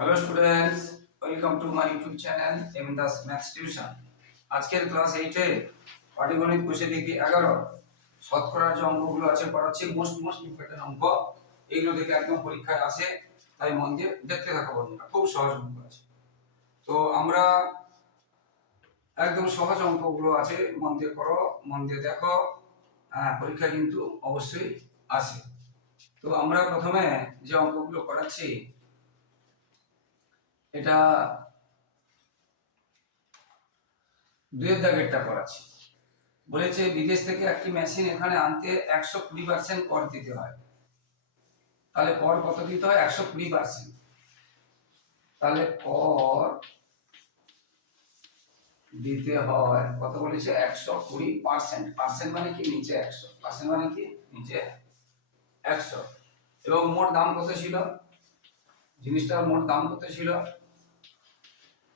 Hello students welcome to my YouTube channel M Das maths tuition আজকের class এইটে পাটিগণিত বসে দেখি এগারো। শতকরার যে অঙ্কগুলো আছে করাচ্ছি মোস্ট মোস্ট ইম্পর্টেন্ট অঙ্ক। এইগুলো দেখে একদম পরীক্ষায় আসে, তাই মন দিয়ে দেখতে থাকা বন্ধুরা, খুব সহজ অঙ্ক আছে। তো আমরা একদম সহজ অঙ্কগুলো আছে, মন দিয়ে করো, মন দিয়ে দেখো। হ্যাঁ পরীক্ষা কিন্তু অবশ্যই আসে। তো আমরা প্রথমে যে অঙ্কগুলো করাচ্ছি এটা দুয়ের দাগেরটা করাচ্ছি। বলেছে, বিদেশ থেকে একটি মেশিন এখানে আনতে একশো কুড়ি পার্সেন্ট কর দিতে হয়। তাহলে কর কত দিতে হয়? একশো কুড়ি পার্সেন্ট তাহলে কর দিতে হয় কত বলেছে? একশো কুড়ি পার্সেন্ট পার্সেন্ট মানে কি? নিচে একশো। পার্সেন্ট মানে কি? নিচে একশো। এবং মোট দাম কত ছিল? জিনিসটার মোট দাম কত ছিল?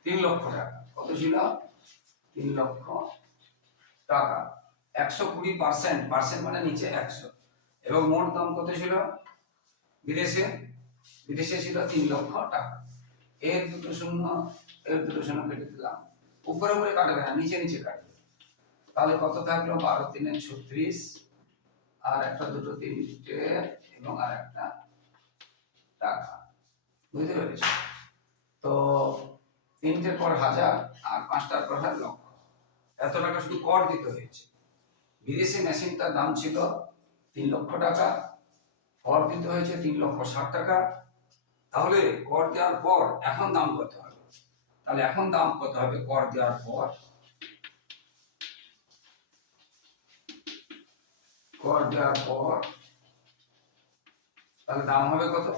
তিন লক্ষ টাকা। কত ছিল? তিন লক্ষ টাকা। একশো কুড়ি পার্সেন্ট পার্সেন্ট মানে নিচে একশো। এবং মোট দাম কত ছিল? বিদেশে? বিদেশে ছিল তিন লক্ষ টাকা। এর দুটো শূন্য, এর দুটো শূন্য কেটে দিলাম। উপরে উপরে কাটবে না, নিচে নিচে কাটবে। তাহলে কত থাকল? বারো তিনে ছত্রিশ, আর একটা দুটো তিনটে, এবং আর একটা টাকা। বুঝতে পেরেছ? তো তিনটের পর হাজার আর পাঁচটার পর হয় লক্ষ। এত টাকা শুধু কর দিতে হয়েছে। বিদেশি মেশিনটার দাম ছিল তিন লক্ষ টাকা, কর দিতে হয়েছে তিন লক্ষ ষাট টাকা। তাহলে কর দেওয়ার পর এখন দাম কত হবে? তাহলে এখন দাম কত হবে কর দেওয়ার পর? কর দেওয়ার পর তাহলে দাম হবে কত?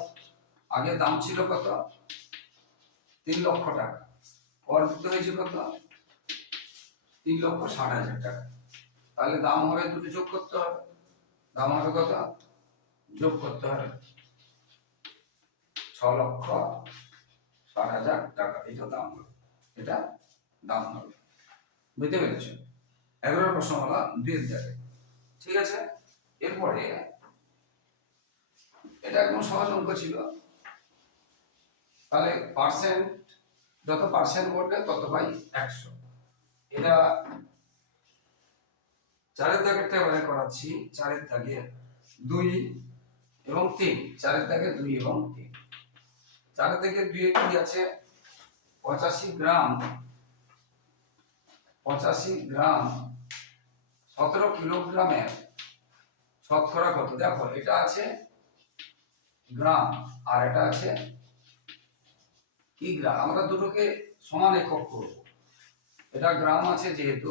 আগে দাম ছিল কত? তিন লক্ষ টাকা। কর দিতে হয়েছে কত? তিন লক্ষ ষাট হাজার টাকা। তাহলে দাম হবে দুটো যোগ করতে হবে। দাম হবে কত? যোগ করতে হবে। ছ লক্ষ ষাট হাজার টাকা। এটা দাম হবে এটা দাম হবে বুঝতে পেরেছ? এগারো প্রশ্ন হলো দুয়ের জায়গায় ঠিক আছে? এরপরে এটা একদম সহজ অঙ্ক ছিল। তাহলে পার্সেন্ট যত পার্সেন্ট করবে, তত বাই একশো। এটা চারের দাগেরটা এবারে করাচ্ছি, চারের দাগে দুই এবং তিন। চারের দাগে দুই এবং তিন। চারের দাগে দুই কি আছে? পঁচাশি গ্রাম পঁচাশি গ্রাম, সতেরো কিলোগ্রামের শতকরা কত? দেখো, এটা আছে গ্রাম, আর এটা আছে কি গ্রাম? আমরা দুটোকে সমান একক করব। এটা গ্রাম আছে যেহেতু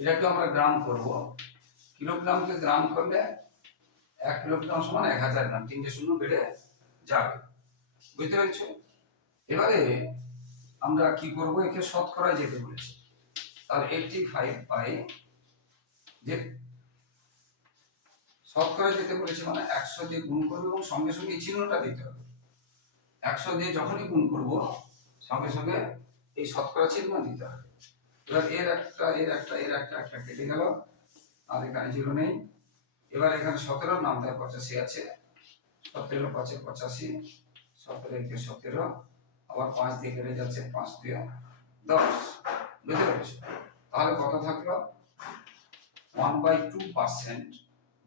এটাকে আমরা গ্রাম করব। কিলোগ্রামকে গ্রাম করলে এক কিলোগ্রাম সমান এক হাজার গ্রাম, তিনটে শূন্য বেড়ে যাবে। বুঝতে পেরেছ? এবারে আমরা কি করব? একে শতকরা যেতে বলেছি। তাহলে এইটটি ফাইভ বাই যে শতকরা যেতে বলেছে মানে একশো দিয়ে গুণ করবে এবং সঙ্গে সঙ্গে চিহ্নটা দিতে হবে। একশো দিয়ে যখনই গুণ করব, সঙ্গে সঙ্গে এই শতকরা চিহ্ন দিতে হবে। এবার এর একটা এর একটা এর একটা একটা কেটে গেল, আর এখানে জিরো নেই। এবার এখানে সতেরো নামটা পঁচাশি আছে। সতেরো, পাঁচে পঁচাশি, সতেরো, একে সতেরো, আবার পাঁচ দিয়ে কেটে যাচ্ছে পাঁচ দিয়ে দশ। বুঝতে পেরেছ? তাহলে কত থাকল? ওয়ান বাই টু পার্সেন্ট,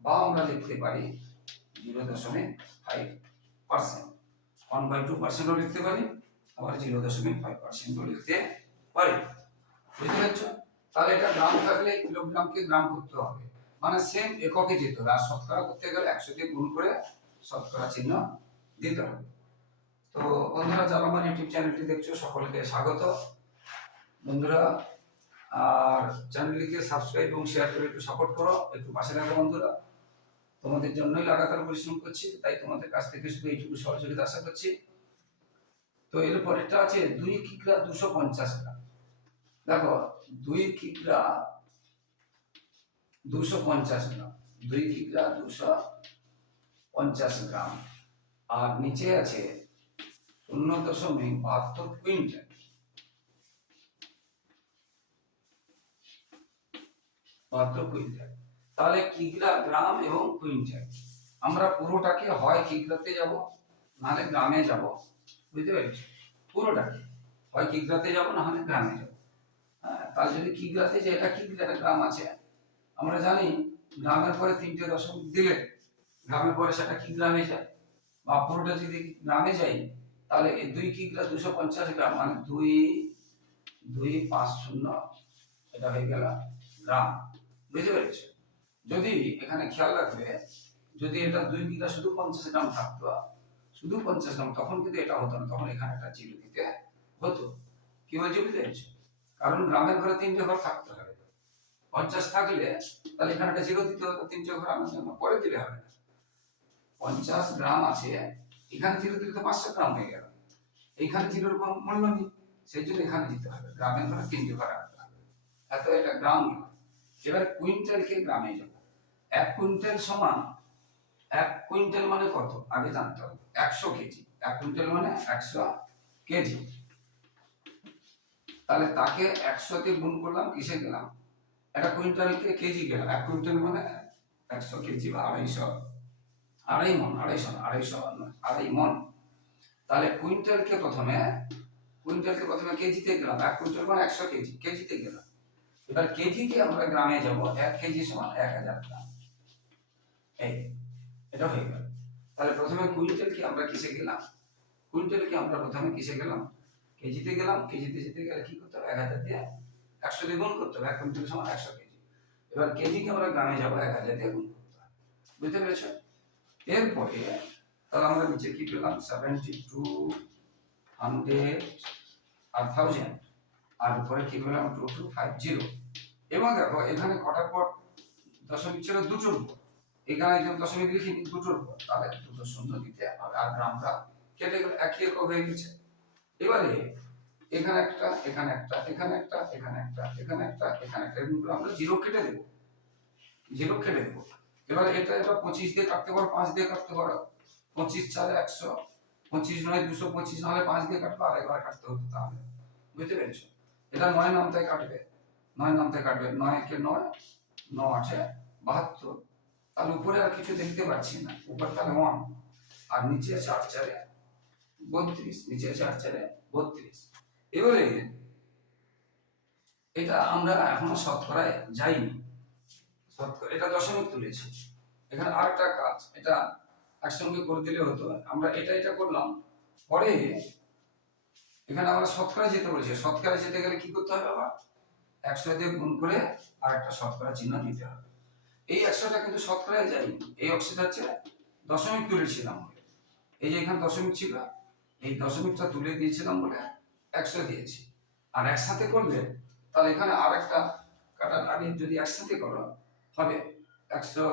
বা আমরা লিখতে পারি জিরো দশমিক five percent. One by two পার্সেন্টও লিখতে পারি, আবার জিরো দশমিক ফাইভ পার্সেন্টও লিখতে পারি। বুঝতে পারছ? তাহলে এটা গ্রাম থাকলে কিলোগ্রামকে গ্রাম করতে হবে। মানে সেম এককে যেতে হবে আর শতকরা করতে গেলে একশো দিয়ে গুণ করে শতকরা চিহ্ন দিতে হবে। তো বন্ধুরা যারা আমার ইউটিউব চ্যানেলটি দেখছ, সকলকে স্বাগত। বন্ধুরা, আর চ্যানেলটিকে সাবস্ক্রাইব এবং শেয়ার করে একটু সাপোর্ট করো, একটু পাশে থাকো বন্ধুরা। তোমাদের জন্যই লাগাতার পরিশ্রম করছি, তাই তোমাদের কাছ থেকে শুধু এইটুকু সহযোগিতা আশা করছি। তো এর পরেরটা আছে দুই কিগ্রা দুশো পঞ্চাশ গ্রাম। দেখো, দুই কিগ্রা দুশো পঞ্চাশ গ্রাম, দুই কিগ্রা দুশো পঞ্চাশ গ্রাম। আর নিচে আছে শূন্য দশমিক বাহাত্তর কুইন্টাল। বাহাত্তর কুইন্টাল। তাহলে কিগ্রা গ্রাম এবং কুইন্টাল। আমরা পুরোটাকে হয় কিগ্রাতে যাব, নাহলে গ্রামে যাব। বুঝতে পেরেছ? পুরোটাকে। হয় কিগ্রাতে যাব না হলে গ্রামে যাব। হ্যাঁ তাহলে যদি কিগ্রাতে যে এটা কিগ্রা গ্রাম আছে। আমরা জানি গ্রামের পরে তিনটে দশমিক দিলে গ্রামের পরে সেটা কিগ্রা হয়ে যায়। বা পুরোটা যদি গ্রামে যাই, তাহলে এই দুই কিগ্রা দুশো পঞ্চাশ গ্রাম মানে দুই দুই পাঁচ শূন্য, এটা হয়ে গেল গ্রাম। বুঝতে পেরেছ? যদি এখানে খেয়াল রাখবে, যদি এটা দুই বিঘা শুধু পঞ্চাশ গ্রাম থাকতো, শুধু পঞ্চাশ গ্রাম, তখন কিন্তু এটা হতো না, তখন এখানে একটা জিরো দিতে হতো। কি বলছি বুঝতে পেরেছ? কারণ গ্রামের ঘরে তিনটে ঘর থাকতে হবে। পঞ্চাশ থাকলে তাহলে এখানে একটা জিরো দিতে হতো তিনটে ঘর আমার জন্য পরে দিলে হবে না। পঞ্চাশ গ্রাম আছে, এখানে জিরো দিলে তো পাঁচশো গ্রাম হয়ে গেল। এইখানে জিরোর কোনো মূল্য নেই, সেই জন্য এখানে দিতে হবে। গ্রামের ঘরে তিনটে ঘর রাখতে হবে। এত এটা গ্রাম। এবার কুইন্টালকে গ্রামে যাব এক কুইন্টাল সমান, এক কুইন্টাল মানে কত? আগে জানতে হবে। একশো কেজি। এক কুইন্টাল মানে একশো কেজি। তাহলে তাকে একশো দিয়ে গুণ করলাম, কিসে গেলাম? একটা কুইন্টালকে কেজি গেলাম। এক কুইন্টাল মানে একশো কেজি বা আড়াইশো। আড়াই মন, আড়াইশো আড়াইশো আড়াই মন। তাহলে কুইন্টালকে প্রথমে কুইন্টালকে প্রথমে কেজিতে গেলাম। এক কুইন্টাল মানে একশো কেজি, কেজিতে গেলাম। এবার কেজিতে আমরা গ্রামে যাব, এক কেজি সমান এক হাজার গ্রাম এই, এটা হয়ে গেল। তাহলে প্রথমে কুইন্টালকে আমরা কিসে গেলাম? কুইন্টালকে আমরা প্রথমে কিসে গেলাম? কেজিতে গেলাম, কেজিতে যেতে গেলে কি করতে হবে? এক হাজার দিয়ে একশো দিয়ে গুণ করতে হবে, এক কুইন্টাল সমান একশো কেজি। এবার কেজিকে আমরা গ্রামে যাব, এক হাজার দিয়ে গুণ করতে হবে। বুঝতে পেরেছ? এরপরে, তাহলে আমরা নিচে কি পেলাম? সেভেন্টি টু হান্ড্রেড আর থাউজেন্ড আর উপরে কি পেলাম? টু টু ফাইভ জিরো এবং দেখো, এখানে কটার পর দশমিক ছিল দুটোর পর এখানে একদম দশমিক লিখিনি দুটোর পর তাহলে দুটো শূন্য দিতে হবে, আর গ্রামটা কেটে গেলে একই একক হয়ে গেছে। এবারে এখানে একটা এখানে একটা এখানে একটা এখানে একটা এখানে একটা এখানে একটা, এরকম আমরা জিরো কেটে দেবো। জিরো কেটে দেবো। এবার এটা এটা পঁচিশ দিয়ে কাটতে পারো, পাঁচ দিয়ে কাটতে পারো। পঁচিশ চারে একশো, পঁচিশ নয় দুশো পঁচিশ, নাহলে পাঁচ দিয়ে কাটবে, আর একবার কাটতে হতো তাহলে। বুঝতে পেরেছ? এটা নয় নামতায় কাটবে, নয় নামতায় কাটবে, নয় কে নয় ন আছে বাহাত্তর তাহলে উপরে আর কিছু দেখতে পাচ্ছি না। উপরে তাহলে ওয়ান আর নিচে আছে আট চারে বত্রিশ, নিচে আছে আট চারে বত্রিশ। এবারে এটা আমরা এখনও শতকরায় যাইনি। শতকরা এটা দশমিক তুলেছি। এখানে আরেকটা কাজ, এটা একসঙ্গে করে দিলে হতো। আমরা এটা এটা করলাম। পরে এখানে আমরা শতকরা যেতে বলেছি। শতকরা যেতে গেলে কি করতে হবে আবার? একশো দিয়ে গুণ করে আর একটা শতকরা চিহ্ন দিতে হবে। এই একশোটা কিন্তু শতকরায় যায়নি। এই অংশটা হচ্ছে দশমিক তুলেছিলাম বলে। এই যে এখানে দশমিক ছিল, এই দশমিকটা তুলে দিয়েছিলাম বলে একশো দিয়েছি। আর একসাথে করলে তাহলে এখানে আর একটা কাটার আগে যদি একসাথে করো, হবে একশো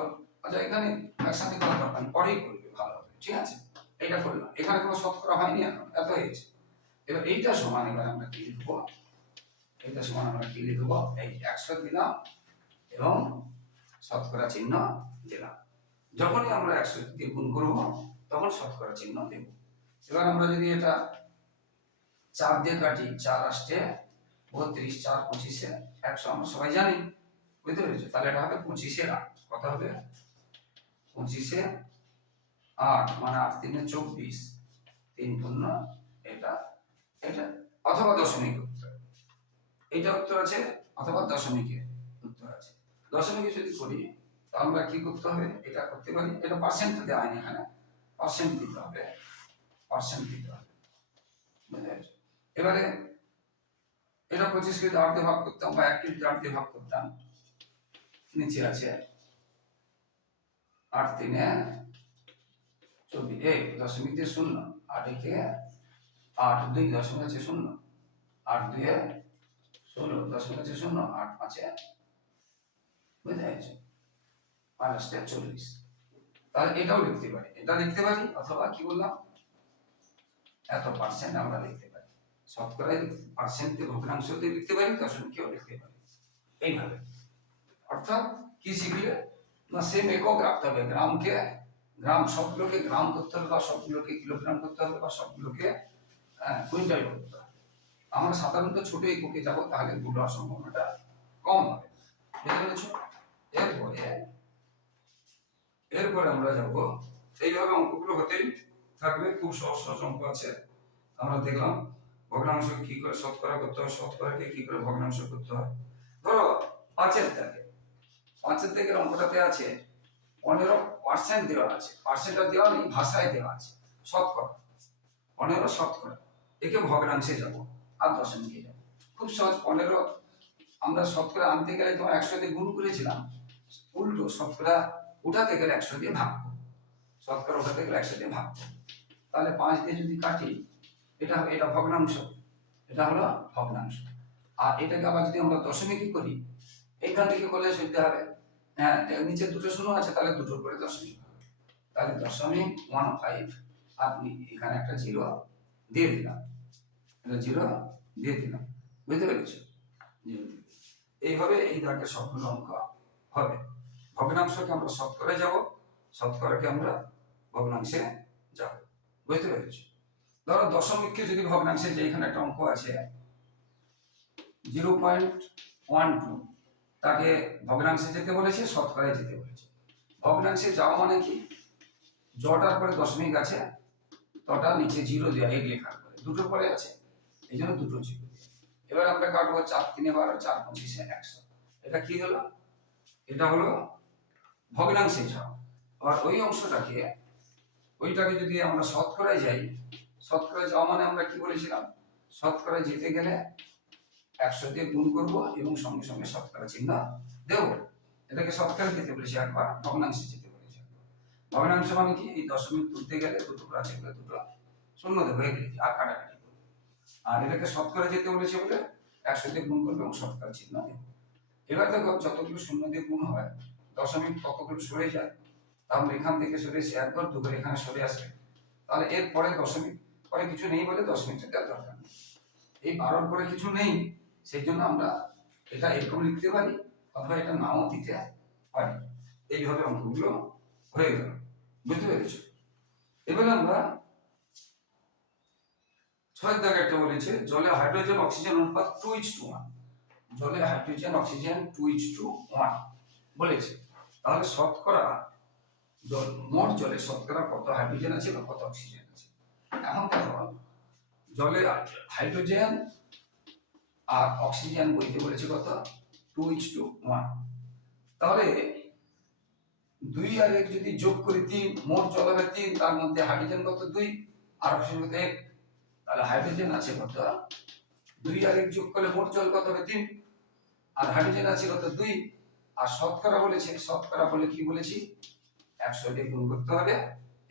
আচ্ছা এখানে একসাথে করা দরকার পরেই করবে, ভালো হবে, ঠিক আছে? এটা করলাম। এখানে কোনো শতকরা হয়নি এখন, এত হয়েছে। এবার এইটা সমান, এবার আমরা কি লিখব? এইটা সমান আমরা কি লিখব? এই একশো দিলাম এবং শতকরা চিহ্ন দিলাম। যখনই আমরা একশো দিয়ে গুণ করব, তখন শতকরা চিহ্ন দেব। এবার আমরা যদি এটা চার দিয়ে কাটি, চার আসছে বত্রিশ, চার পঁচিশে একশো, আমরা সবাই জানি, বুঝতে পেরেছ? তাহলে এটা হবে পঁচিশে কত হবে? পঁচিশে আট মানে আট তিনে চব্বিশ। তিন পূর্ণ এটা এটা, অথবা দশমিক উত্তর। এইটা উত্তর আছে, অথবা দশমিকে দশমিকে যদি করি তাহলে আমরা কি করতে হবে? এটা করতে পারি। এটা পার্সেন্ট দেওয়া হয়নি এখানে। পার্সেন্ট দিতে হবে। পার্সেন্ট দিতে হবে। পেরেছ? এবারে এটা পঁচিশ কেজি আট দিয়ে ভাগ করতাম বা এক কেজি আট দিয়ে ভাগ করতাম। নিচে আছে আট তিনে চব্বিশ এক দশমিক দিয়ে শূন্য। আট একে আট দুই, দশমিক আছে শূন্য। আট দুয়ে ষোলো, দশমিক আছে শূন্য। আট পাঁচে বুঝতে পাঁচটা চল্লিশ। তাহলে এটাও লিখতে পারি। এটা লিখতে পারি অথবা কি বললাম? এত পার্সেন্ট আমরা লিখতে পারি। শতকরা পার্সেন্ট লিখতে পারি, দশমিকেও লিখতে পারি। এইভাবে। অর্থাৎ কি শিখলে? না সেম একক রাখতে হবে। গ্রামকে গ্রাম সবগুলোকে গ্রাম করতে হবে বা সবগুলোকে কিলোগ্রাম করতে হবে বা সবগুলোকে কুইন্টাল করতে হবে। আমরা সাধারণত ছোট এককে যাব, তাহলে হওয়ার সম্ভাবনাটা কম হবে। বুঝতে পেরেছ? এরপরে এরপরে আমরা যাব। এইভাবে অঙ্কগুলো হতেই থাকবে। খুব সহজ সহজ অঙ্ক আছে। আমরা দেখলাম ভগ্নাংশ কি করে শতকরা করতে হয়, শতকরাকে কি করে ভগ্নাংশ করতে হয়। ধরো, পাঁচের থেকে। পাঁচের থেকে অঙ্কটাতে আছে পনেরো পার্সেন্ট দেওয়া আছে। পার্সেন্টটা দেওয়া নেই, ভাষায় দেওয়া আছে। শতকরা। পনেরো শতকরা। একে ভগ্নাংশে যাব আর দশমিকে যাব। খুব সহজ। পনেরো আমরা শতকরা আনতে গেলে তোমার দিয়ে গুণ করেছিলাম। উল্টো শতকরা উঠাতে গেলে একশো দিয়ে ভাগ করো। শতকরা উঠাতে গেলে একশো দিয়ে ভাগ। তাহলে পাঁচ দিয়ে যদি কাটি, এটা এটা ভগ্নাংশ, এটা হলো ভগ্নাংশ আর এটাকে আবার যদি আমরা দশমিকে করি, এইখান থেকে করলে সুবিধা হবে হ্যাঁ নিচে দুটো শূন্য আছে, তাহলে দুটোর করে দশমিক। তাহলে দশমিক ওয়ান ফাইভ, আপনি এখানে একটা জিরো দিয়ে দিলাম এটা জিরো দিয়ে দিলাম বুঝতে পেরেছ। এইভাবে এই দাগের সবগুলো অঙ্ক হবে। ভগ্নাংশকে আমরা শতকরা যাব, শতকরাকে আমরা ভগ্নাংশে যাব। বুঝতে পেরেছ? ধরো দশমিককে যদি ভগ্নাংশে যে এখানে একটা অঙ্ক আছে জিরো পয়েন্ট ওয়ান টু তাকে ভগ্নাংশে যেতে বলেছে, শতকরায় যেতে বলেছে। ভগ্নাংশে যাওয়া মানে কি? জটার পরে দশমিক আছে, তটা নিচে জিরো দেওয়া, এই লেখার পরে দুটোর পরে আছে, এই জন্য দুটো জিরো এবার আমরা কাটবো চার তিনে বারো, চার পঁচিশে একশো। এটা কি হলো? এটা হলো ভগ্নাংশে যাওয়া আবার ওই অংশটাকে, ওইটাকে যদি আমরা শতকরায় যাই শতকরা যাওয়া মানে আমরা কি বলেছিলাম? শতকরা যেতে গেলে একশো দিয়ে গুণ করব এবং সঙ্গে সঙ্গে শতকরা চিহ্ন দেবো। এটাকে শতকরা যেতে বলেছি একবার, ভগ্নাংশে যেতে বলেছি। ভগ্নাংশ মানে কি? এই দশমিক তুলতে গেলে দুটো বলে দুটো শূন্য দেবো এগুলি আর কাটাকাটি আর এটাকে শতকরা যেতে বলেছে বলে একশো দিয়ে গুণ করবে এবং শতকরা চিহ্ন দেবো। এবার দেখো যতগুলো শূন্য দিয়ে গুণ হয়, দশমিক ততগুলো সরে যায় তাহলে এখান থেকে সরে এসে একবার দুবার এখানে সরে আসবে তাহলে এর পরে দশমিক, পরে কিছু নেই বলে দশমিকটা দেওয়ার দরকার নেই। এই বারোর পরে কিছু নেই, সেই জন্য আমরা এটা এরকম লিখতে পারি অথবা এটা নাও দিতে পারি। এইভাবে অঙ্কগুলো হয়ে গেল। বুঝতে পেরেছ? এবারে আমরা ছয় দাগ একটা বলেছে, জলে হাইড্রোজেন, অক্সিজেন অনুপাত টু ইচ টু ওয়ান জলে hydrogen, oxygen, two is to, one বলেছে। তাহলে শতকরা মোট জলে শতকরা কত হাইড্রোজেন আছে বা কত অক্সিজেন আছে? এখন দেখো, জলে হাইড্রোজেন আর অক্সিজেন বইতে বলেছে কত? Two is to, one. তাহলে দুই আর এক যদি যোগ করি তিন, মোট জল হবে তিন, তার মধ্যে হাইড্রোজেন কত? দুই। আর অক্সিজেন কত এক। তাহলে হাইড্রোজেন আছে কত? দুই আর এক যোগ করলে মোট জল কত হবে? তিন। আর হাইড্রোজেন আছে কত দুই। আর শতকরা বলেছে শতকরা বলে কি বলেছি? একশো দিয়ে গুণ করতে হবে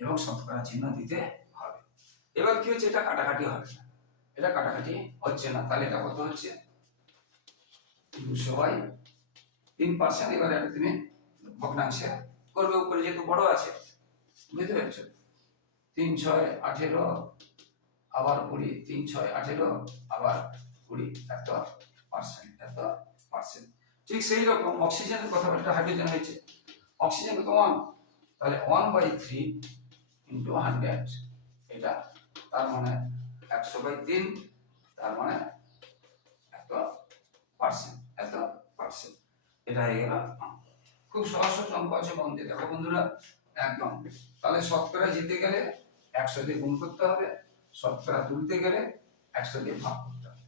এবং শতকরা চিহ্ন দিতে হবে। এবার কি হচ্ছে? এটা কাটাকাটি হবে না। এটা কাটাকাটি হচ্ছে না। তাহলে এটা কত হচ্ছে? দুশো বাই তিন পার্সেন্ট। এবার এটা তুমি ভগ্নাংশে করবে। উপরে যেহেতু বড় আছে, বুঝতে পেরেছ? তিন ছয় আঠেরো আবার কুড়ি, তিন ছয় আঠেরো আবার কুড়ি। এত পার্সেন্ট, এত পার্সেন্ট। ঠিক সেই রকম অক্সিজেনের কথা বলতে হাইড্রোজেন হয়েছে। অক্সিজেন কত ওয়ান তাহলে one by three into hundred এটা তার মানে একশো বাই তিন, তার মানে এত পার্সেন্ট এত পার্সেন্ট। এটা হয়ে গেল খুব সহজ অঙ্ক আছে বন্ধে, দেখো বন্ধুরা, একদম। তাহলে শতকরা যেতে গেলে একশো দিয়ে গুণ করতে হবে, শতকরা তুলতে গেলে একশো দিয়ে ভাগ করতে হবে।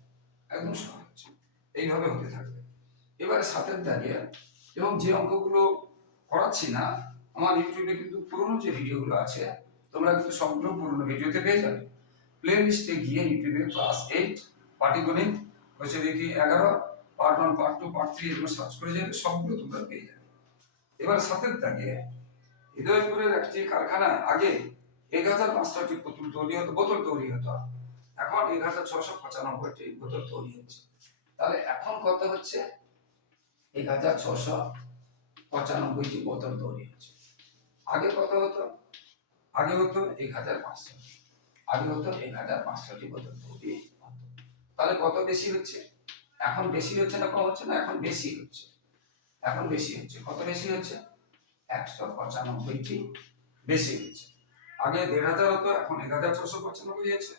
একদম সহজ। এইভাবে হতে থাকবে। এবারে সাতের দাঁড়িয়ে এবং যে অঙ্কগুলো করাচ্ছি না, আমার ইউটিউবে কিন্তু পুরনো যে ভিডিওগুলো আছে, তোমরা কিন্তু সবগুলো পুরনো ভিডিওতে পেয়ে যাবে। প্লে লিস্টে গিয়ে ইউটিউবে ক্লাস এইট পাটিগণিত হচ্ছে দেখি এগারো part one part two part three এগুলো সার্চ করে যাবে, সবগুলো তোমরা পেয়ে যাবে। এবার সাতের দাগে হৃদয়পুরের একটি কারখানা আগে এক হাজার পাঁচশোটি বোতল তৈরি হতো, বোতল তৈরি হতো। এখন এক হাজার ছশো পঁচানব্বইটি বোতল তৈরি হচ্ছে। তাহলে এখন কত হচ্ছে? এক হাজার ছশো পঁচানব্বইটি বোতল তৈরি হচ্ছে আগে কত হতো? আগে হতো এক হাজার পাঁচশো। আগে হতো এক হাজার পাঁচশোটি বোতল তৈরি তাহলে কত বেশি হচ্ছে? এখন বেশি হচ্ছে না কম হচ্ছে না, এখন বেশি হচ্ছে। এখন বেশি হচ্ছে। কত বেশি হচ্ছে? একশো পঁচানব্বইটি বেশি হচ্ছে। আগে দেড় হাজার হতো, এখন এক হাজার ছশো পঁচানব্বই হচ্ছে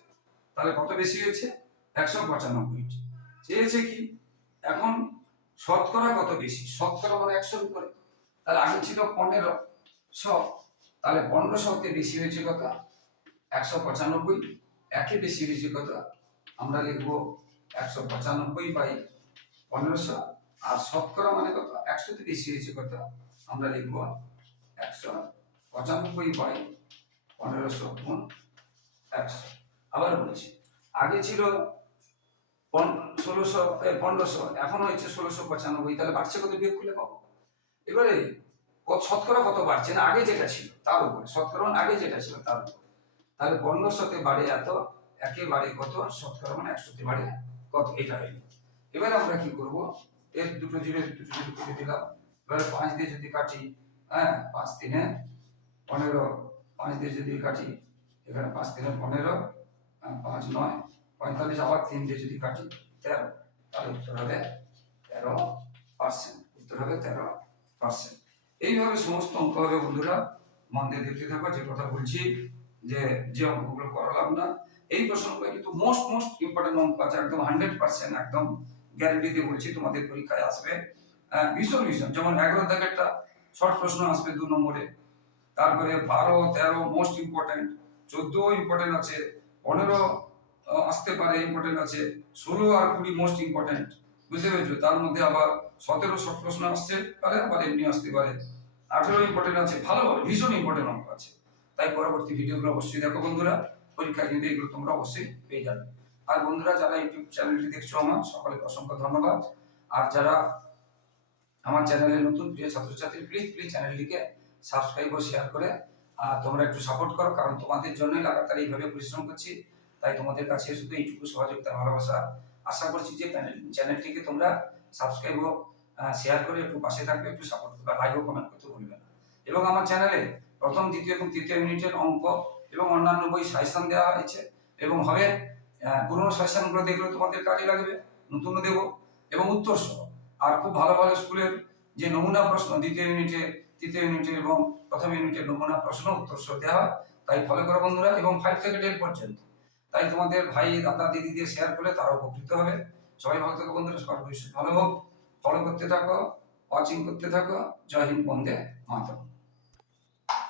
তাহলে কত বেশি হয়েছে? একশো পঁচানব্বইটি চেয়েছে কি? এখন শতকরা কত বেশি? শতকরা মানে একশোর উপরে। তাহলে আগে ছিল পনেরো শ তাহলে পনেরো শতে বেশি হয়েছে কত? একশো পঁচানব্বই। একে বেশি হয়েছে কত? আমরা লিখব একশো পঁচানব্বই বাই পনেরোশো আর শতকরা মানে কত? একশোতে বেশি হয়েছে কত? আমরা লিখব একশো পঁচানব্বই বাই পনেরোশো গুণ একশো। আবার বলছি, আগে ছিল ষোলোশো পনেরোশো, এখন হয়েছে ষোলোশো পঁচানব্বই, তাহলে বাড়ছে কত বিয়োগ করলে পাবো এবারে শতকরা কত বাড়ছে না? আগে যেটা ছিল, তার উপরে, শতকরা মানে আগে যেটা ছিল, তার উপরে। তাহলে পনেরোশোতে বাড়ে এত একে বাড়ে কত? শতকরা মানে একশোতে বাড়ে কত? এটা হইল এবারে আমরা কি করব? এর দুটো জিরো দুটো জিরো কেটে দিলাম। এবারে পাঁচ দিয়ে যদি কাটি হ্যাঁ পাঁচ তিনে পনেরো, পাঁচ দিয়ে যদি কাটি, এখানে পাঁচ তিনে পনেরো পাঁচ নয় পঁয়তাল্লিশ আবার তিন দিয়ে যদি কাটি, তেরো, তাহলে উত্তর হবে তেরো পার্সেন্ট উত্তর হবে তেরো পার্সেন্ট এইভাবে সমস্ত অঙ্ক হবে বন্ধুরা, মন দিয়ে দেখতে থাকো, যে কথা বলছি, যে যে অঙ্কগুলো করালাম না, এই প্রশ্নগুলো কিন্তু মোস্ট মোস্ট ইম্পর্টেন্ট অঙ্ক আছে, একদম হান্ড্রেড পার্সেন্ট একদম গ্যারেন্টি দিয়ে বলছি, তোমাদের পরীক্ষায় আসবে। ভীষণ ভীষণ, যেমন এগারো দাগেরটা শর্ট প্রশ্ন আসবে দু নম্বরে, তারপরে বারো, তেরো মোস্ট ইম্পর্টেন্ট চোদ্দ ইম্পর্টেন্ট আছে, পনেরো আসতে পারে ইম্পর্টেন্ট আছে। ষোলো আর কুড়ি মোস্ট ইম্পর্টেন্ট বুঝতে পেরেছ? তার মধ্যে আবার সতেরো শর্ট প্রশ্ন আসতে পারে আবার এমনি আসতে পারে। আঠেরো ইম্পর্টেন্ট আছে, ভালো ভালো ভীষণ ইম্পর্টেন্ট অঙ্ক আছে। তাই পরবর্তী ভিডিওগুলো অবশ্যই দেখো বন্ধুরা। পরীক্ষা কিন্তু এগুলো তোমরা অবশ্যই পেয়ে যাবে। আর বন্ধুরা, যারা ইউটিউব চ্যানেলটি দেখছ আমার, সকলকে অসংখ্য ধন্যবাদ। আর যারা আমার চ্যানেলে নতুন, প্রিয় ছাত্রছাত্রী প্লিজ প্লিজ চ্যানেলটিকে সাবস্ক্রাইব ও শেয়ার করে। আর তোমরা একটু সাপোর্ট করো, কারণ তোমাদের জন্যই লাগাতার এইভাবে পরিশ্রম করছি। তাই তোমাদের কাছে শুধু এইটুকু সহযোগিতা, ভালোবাসা আশা করছি যে চ্যানেল- চ্যানেলটিকে তোমরা সাবস্ক্রাইব ও শেয়ার করে একটু পাশে থাকবে, একটু সাপোর্ট করবে লাইক ও কমেন্ট করতে ভুলবে না। এবং আমার চ্যানেলে প্রথম, দ্বিতীয় এবং তৃতীয় ইউনিটের অঙ্ক এবং অন্যান্য বই সাজেশন দেওয়া হয়েছে এবং হবে পুরনো সাজেশনগুলো দেখলে তোমাদের কাজে লাগবে, নতুনও দেবো এবং উত্তর সহ। আর খুব ভালো ভালো স্কুলের যে নমুনা প্রশ্ন, দ্বিতীয় ইউনিটে তৃতীয় ইউনিটে এবং প্রথম ইউনিটের নমুনা প্রশ্ন উত্তর সহ দেওয়া হয়। তাই ফলো করো বন্ধুরা এবং ফাইভ থেকে টেন পর্যন্ত। তাই তোমাদের ভাই, দাদা দিদি দিয়ে শেয়ার করলে তারা উপকৃত হবে। সবাই ভালো থাকো বন্ধুরা, সবার ভবিষ্যৎ ভালো হোক। ফলো করতে থাকো ওয়াচিং করতে থাকো। জয় হিন্দ, বন্দে মাতরম।